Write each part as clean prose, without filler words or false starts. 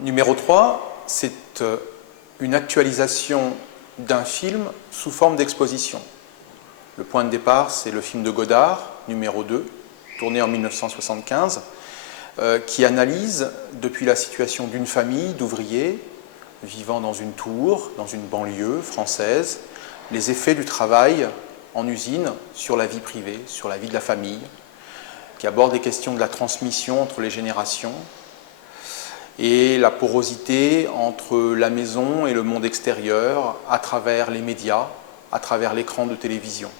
Numéro 3, c'est une actualisation d'un film sous forme d'exposition. Le point de départ, c'est le film de Godard, numéro 2, tourné en 1975, qui analyse, depuis la situation d'une famille d'ouvriers vivant dans une tour, dans une banlieue française, les effets du travail en usine sur la vie privée, sur la vie de la famille, qui aborde les questions de la transmission entre les générations et la porosité entre la maison et le monde extérieur à travers les médias, à travers l'écran de télévision.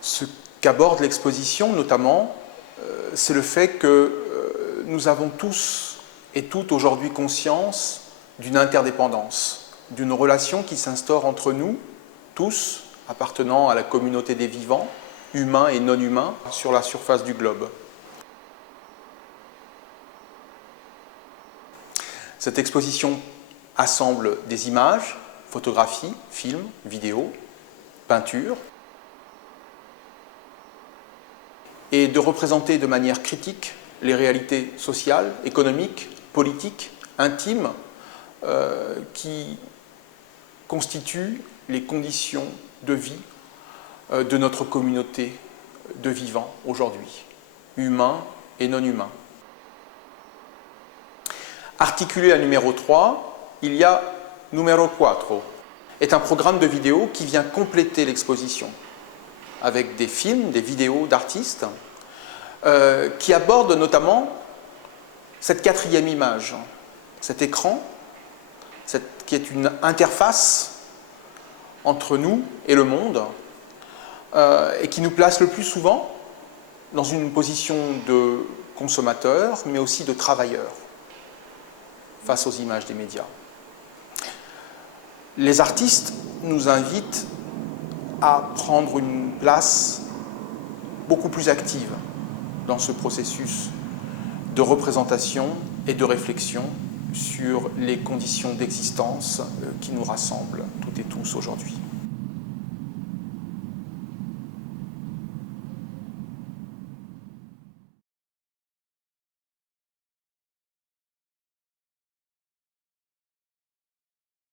Ce qu'aborde l'exposition notamment, c'est le fait que nous avons tous et toutes aujourd'hui conscience d'une interdépendance, d'une relation qui s'instaure entre nous, tous appartenant à la communauté des vivants, humains et non humains, sur la surface du globe. Cette exposition assemble des images, photographies, films, vidéos, peintures, et de représenter de manière critique les réalités sociales, économiques, politiques, intimes, qui constituent les conditions de vie de notre communauté de vivants aujourd'hui, humains et non humains. Articulé à numéro 3, il y a numéro 4, est un programme de vidéo qui vient compléter l'exposition avec des films, des vidéos d'artistes qui abordent notamment cette quatrième image, cet écran, qui est une interface entre nous et le monde et qui nous place le plus souvent dans une position de consommateur, mais aussi de travailleur face aux images des médias. Les artistes nous invitent à prendre une place beaucoup plus active dans ce processus de représentation et de réflexion sur les conditions d'existence qui nous rassemblent toutes et tous aujourd'hui.